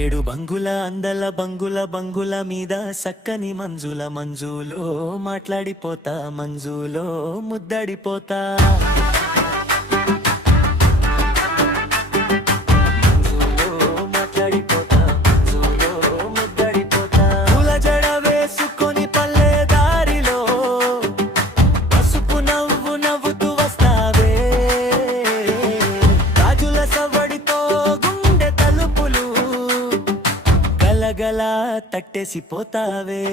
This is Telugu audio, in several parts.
ఏడేడు బంగుల అందల బంగుల మీద సక్కని మంజులో మాట్లాడిపోతా మంజులో ముద్దడిపోతా గల తట్టేసిపోతావే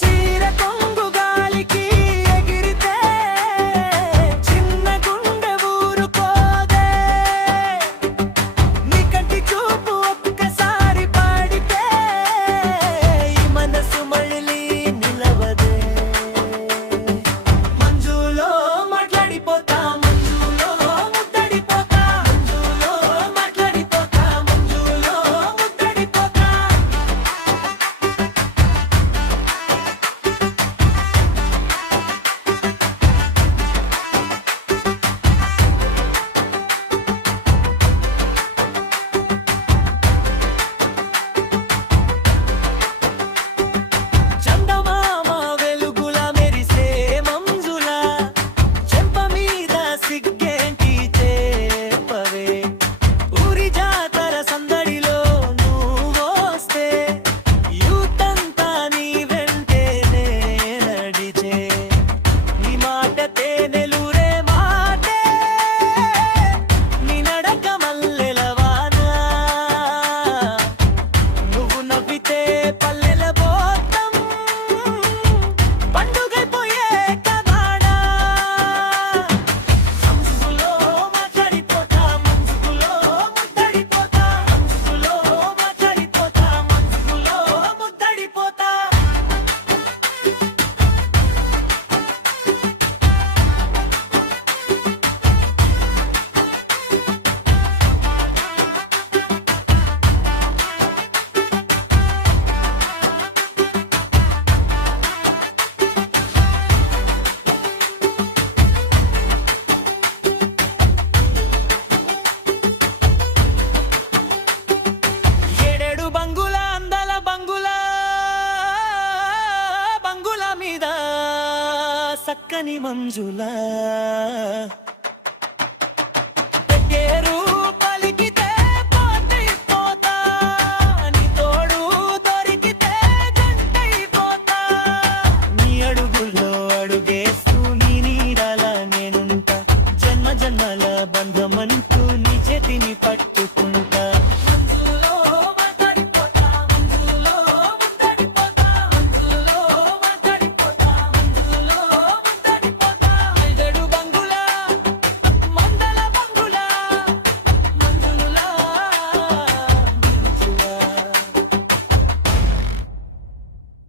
చీర కొంగు గాలికి ఎగిరితే చిన్న గుండె ఊరుకోదే నీ కంటి చూపు ఒక్కసారి పాడితే ఈ మనసు మళ్ళీ నిలవదే మంజులో మాట్లాడిపోతా మంజులో ముద్దడిపోతా మంజులో మాట్లాడిపోతా మంజులో సక్కని మంజులా